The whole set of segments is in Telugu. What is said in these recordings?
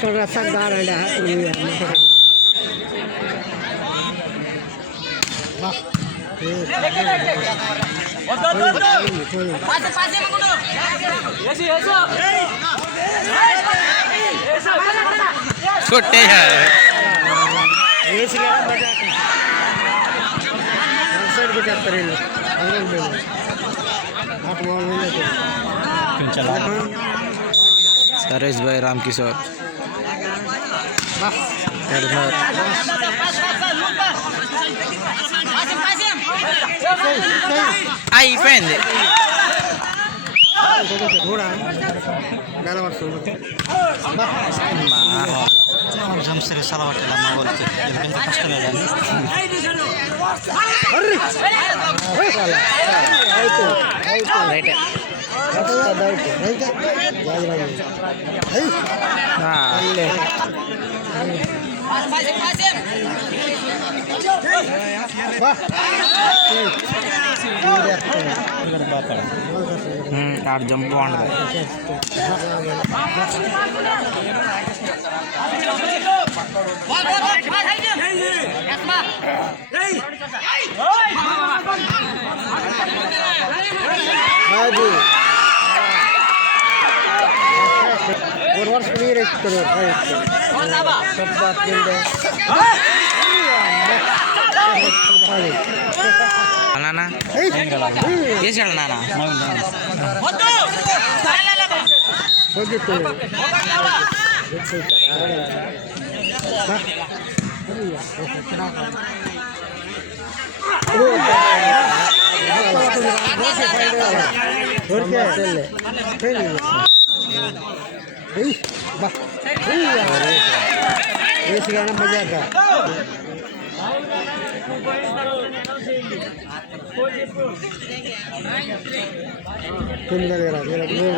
थोड़ा सा गार है छोटे सरेश भाई राम किशोर అయిపోయింది సంస్థకి సెలవట్లేదు అమ్మ వాళ్ళకి ఎంత కష్టమే రైట్ ఆడ జంప్ బాగుంటుంది ஒரு வருஷம் நீர் నాన్న వేసాడు నాన్న मजा का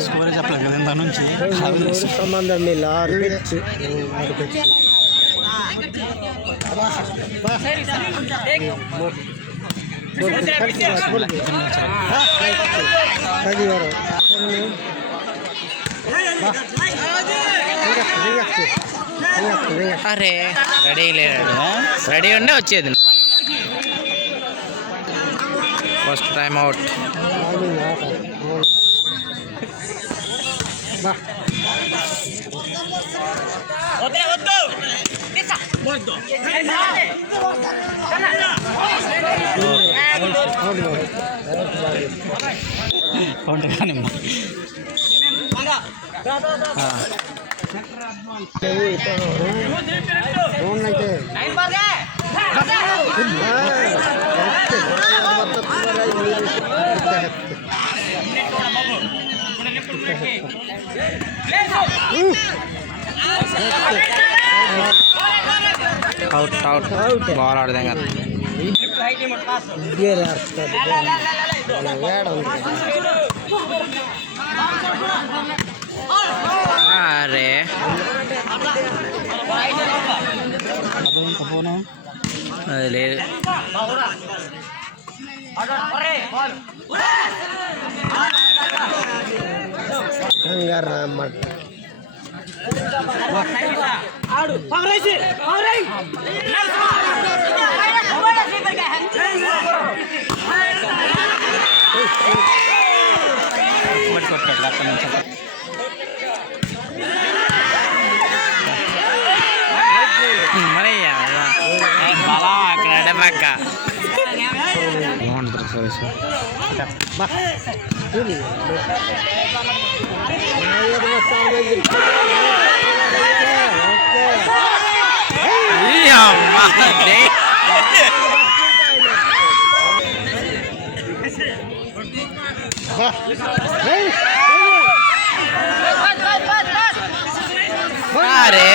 స్టోరీ చెప్పలేదు కదా ఇంత నుంచి సంబంధం అరే రెడీ లేడు రెడీ ఉండే వచ్చేది first time out out out ball ఆడదాం కదా అరే అది లేదు మరి బాగా అక్కడ ఎడపక్క బాగుంటుంది అరే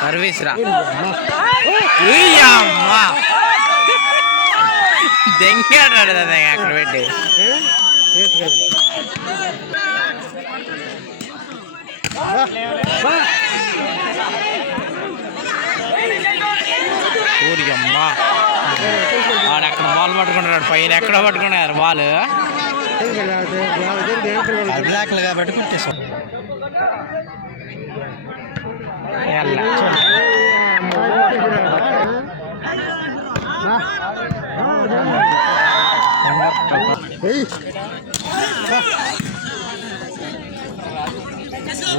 సర్వీస్ రా దెంగాడు అక్కడ పెట్టి ఊరికి అమ్మా వాడు ఎక్కడ బాల్ పట్టుకుంటున్నాడు పైన ఎక్కడో పట్టుకున్నారు బాల్ బ్లాక్లు కాబట్టి కొట్టేసాం.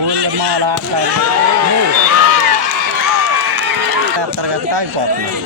ఊళ్ళో మాల తాగిపోతున్నారు.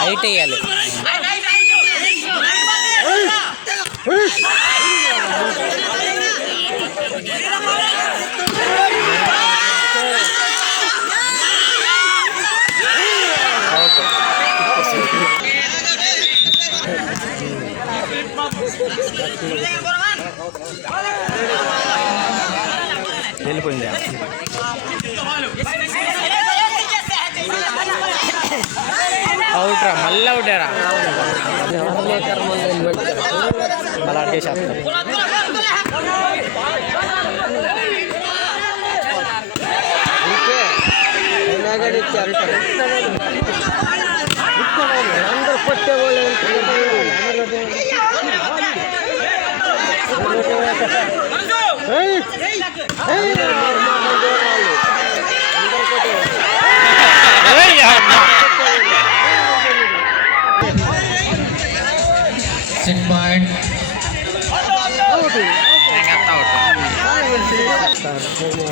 హైట్ వేయాలి వెళ్ళిపోయింది. అవుట్రా మళ్ళీ అవుటారా అలా చేసేస్తారు. అందరు కొట్టేవాళ్ళు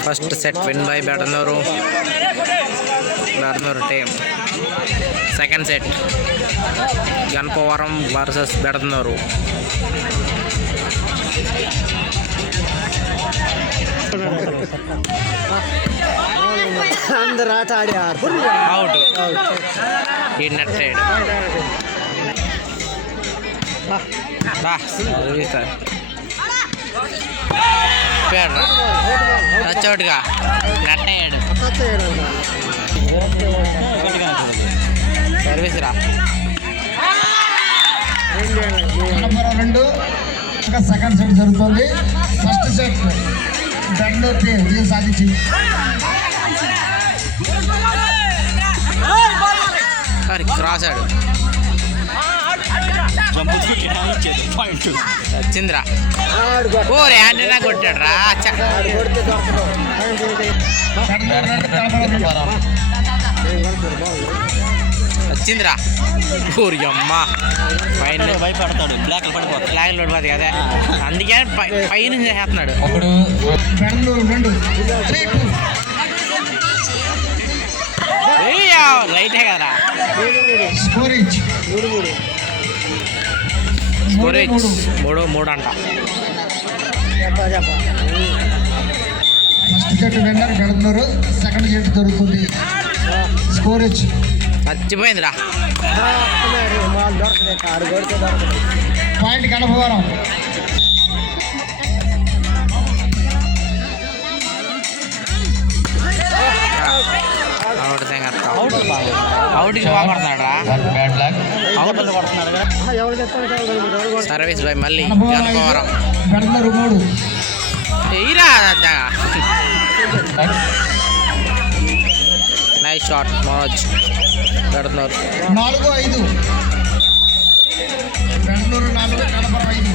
first set win by Bedanuru team. Second set Ganapavaram versus Bedanuru. అందరు ఆట ఆడి అవుట్ ఈ నెట్టేడ్ టచ్అవుట్గా నెట్టేయడు సర్వీస్ రా. 2 ఇంకా సెకండ్ సెట్ జరుగుతుంది. ఫస్ట్ సెట్ బెంగళూరు టీం విజయం సాధించింది. క్రాస్ ఆడు వచ్చిందిరా. ఓరే యాంటీనా కొట్టాడు రా. వచ్చిందిరా. ఊరి అమ్మ పైన భయపడతాడు. బ్లాక్లు పడిపోతాడు. ఫ్లాగ్ పడిపోతుంది కదా అందుకే పైన చేస్తున్నాడు. లైటే కదా స్కోరేజ్ 3 అంట. First set winner Bedanuru. Second set జరుగుతుంది. స్కోరేజ్ మర్చిపోయిందిరా. పాయింట్ గణపవరం. అవుటింగ్ బాగా పడుతున్నాడు రా. సర్వీస్ బై మళ్ళీ గణపవరం. Nice shot Manoj. పెడుతున్నారు 4-5 బెంగళూరు 4 గణపవరం 5.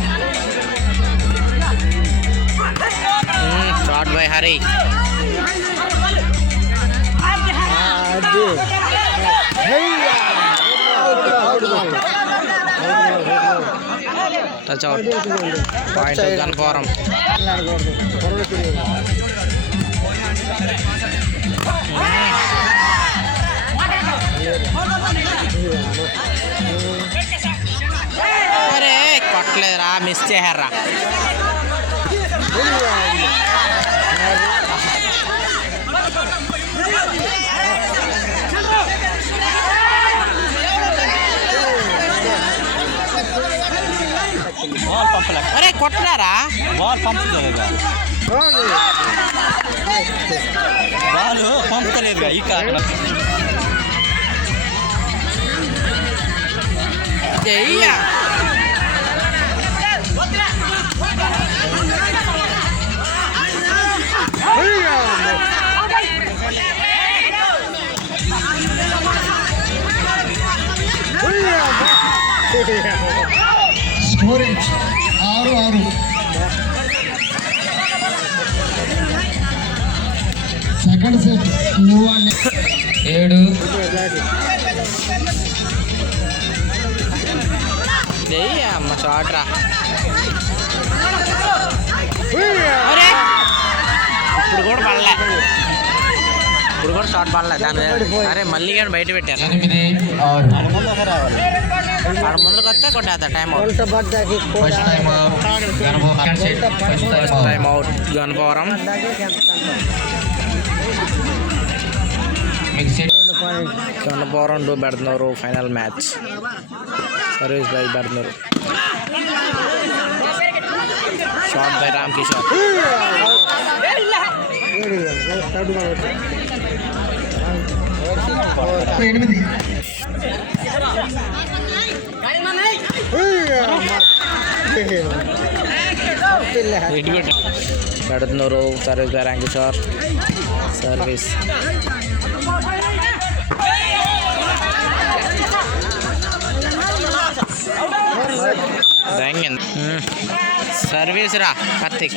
Shot by Hari. అది టచ్ అవుట్. పాయింట్ గణపవరం. అరే కొట్టలేదురా, మిస్ చేశారా. బాల్ పంపలే, అరే కొట్టలేరా. Ball పంపుతలేదు, ball పంపుతలేదుగా. ఇక చెయ్యా స్కోరింగ్ 6-6. Second set new 7. చెయ్యా అమ్మ షాట్ రా. అరే ఇప్పుడు కూడా పడలే, ఇప్పుడు కూడా షాట్ పడలే దాని. అరే మళ్ళీ కానీ బయట పెట్టారు. 8-6. ఆడ ముందుకు వస్తే కొట్టేస్తా. Time out. First time first time out Ganapavaram. Ganapavaram 2 పెడుతున్నారు. ఫైనల్ మ్యాచ్ సర్వీస్ బై పెడుతున్నారు. Shot by Ram Kishore. 8. పెడుతున్నారు. Service by Ram Kishore. Service service రా Karthik.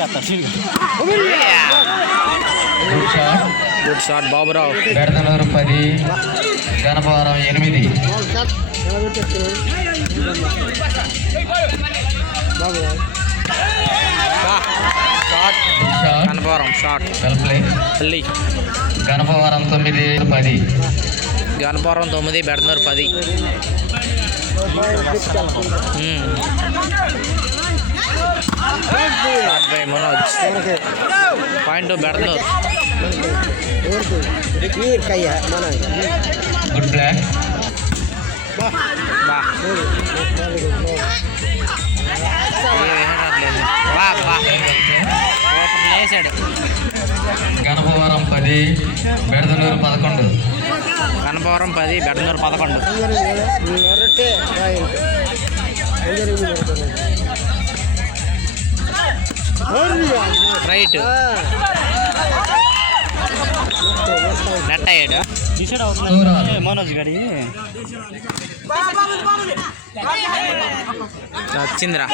Good shot Baburao. Bedadanuru 10, Ganapavaram 8. Shot Ganapavaram. Shot మళ్ళీ Ganapavaram 9-10. Ganapavaram 9 Bedadanuru 10. Shot by Manoj. Point Bedadanuru. Good block. బా బా బా వేసాడు. గణపవరం 10, బెడదనూరు 11. గణపవరం 10 బెడదనూరు 11. రైట్ నెట్ అయ్యాడు. మనోజ్ గారి వచ్చిందిరా.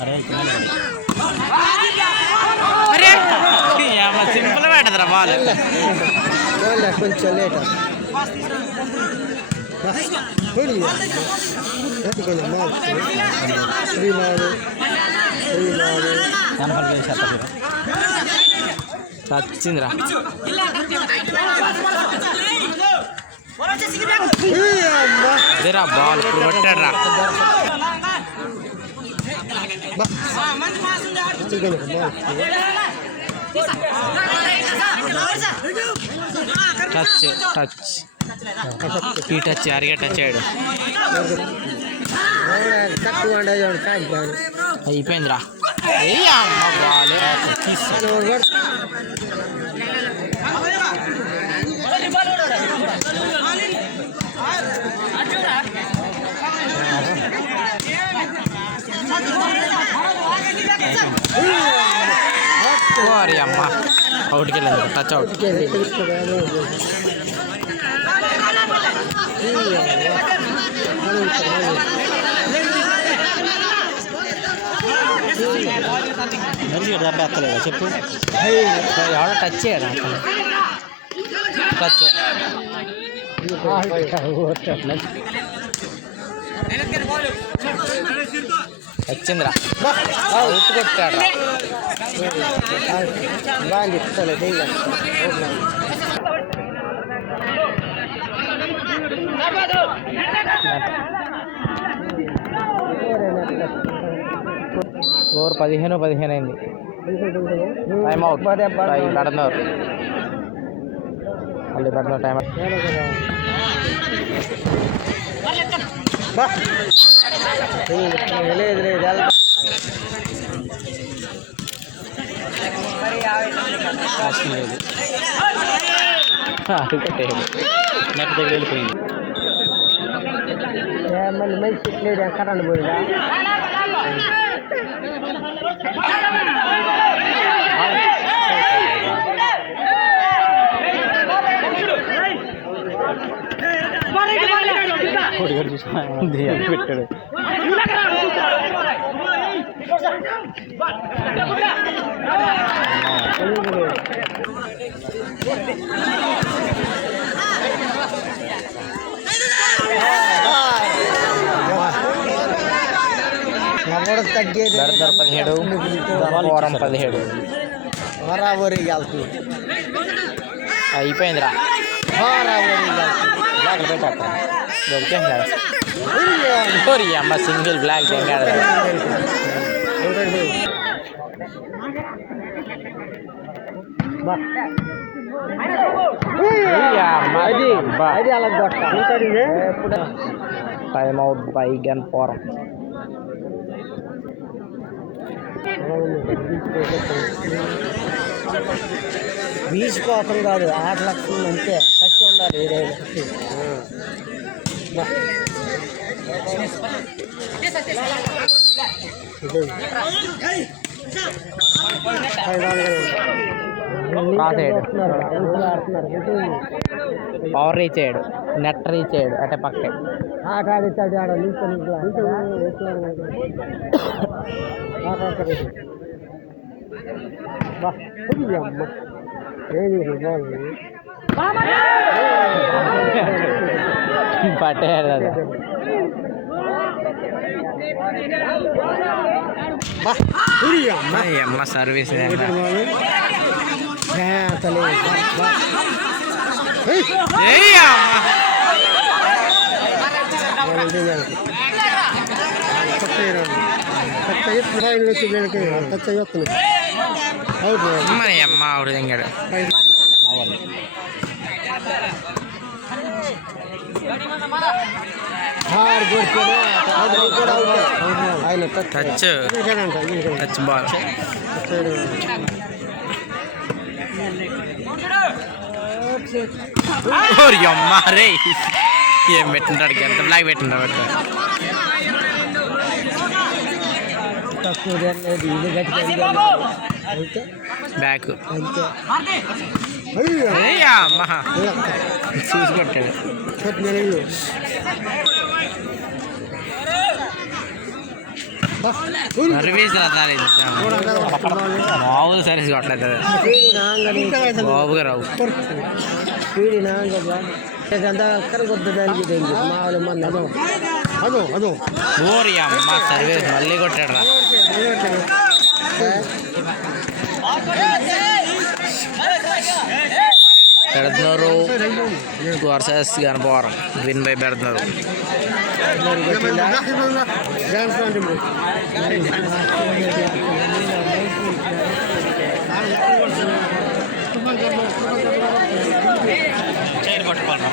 అరే సింపుల్ పెట్టదురా బాల్. కొంచెం లేట్ వచ్చిందిరా. ఇదేరా బాల్ ఇప్పుడు కొట్టాడు రా. టచ్ టచ్ ఈ టచ్ అరిగే టచ్ అయ్యాడు. అయిపోయిందిరా. బాల్ అరే అమ్మ అవుట్కి వెళ్ళింది. Touch out. ఇక్కడ తప్పేస్తలేదా చెప్పు. ఎవడో టచ్ చేయడు అసలు. టచ్ వచ్చిందిరా ఉప్పు కొట్టాడు. బాగా చెప్తాను స్కోర్ 15-15 అయింది. Time out. పెడుతున్నారు మళ్ళీ పెడుతున్నారు టైం అవుట్. లేదు లేదు నెట్ దగ్గర వెళ్ళిపోయింది. మళ్ళీ మంచి లేదు కరెంట్ పోయిందా పెట్టాడు. తగ్గేది బెడదర్ 17, ధర్మవరం 17. బరాబరి వెళ్తుంది అయిపోయిందిరా. బ్లాక్ పెట్టాక అమ్మ సింగిల్ బ్లాక్ తెంగాడు. అది అలా time out by Ghanpuram. Beach కోసం కాదు ఆట లక్షలు అంతే కష్టం ఉండాలి ఏదైనా. పవర్ రీచ్ అయ్యాడు, నెట్ రీచ్ అయ్యాడు. అటే పక్కే ఆట ఆడిస్తాడు ఆడ పట్టాడు అది. అమ్మ సర్వీస్ మరి అమ్మ ఆవిడ తెంగాడు. Touch touch ball. అమ్మ రే ఏం పెట్టింటాడు, ఎంత బ్లాక్ పెట్టింటాడు. బ్యాక్ అమ్మ చూసి కొట్టాడు. సర్వీస్ మామూలు సర్వీస్ కొట్టలేదు బాబుగా రావు. ఓరి అమ్మ సర్వీస్ మళ్ళీ కొట్టాడు రా. పెడుతున్నారు వర్సెస్ గణపవరం. విన్ బై పెడుతున్నారు. చైర్ పట్టుకోవాలి.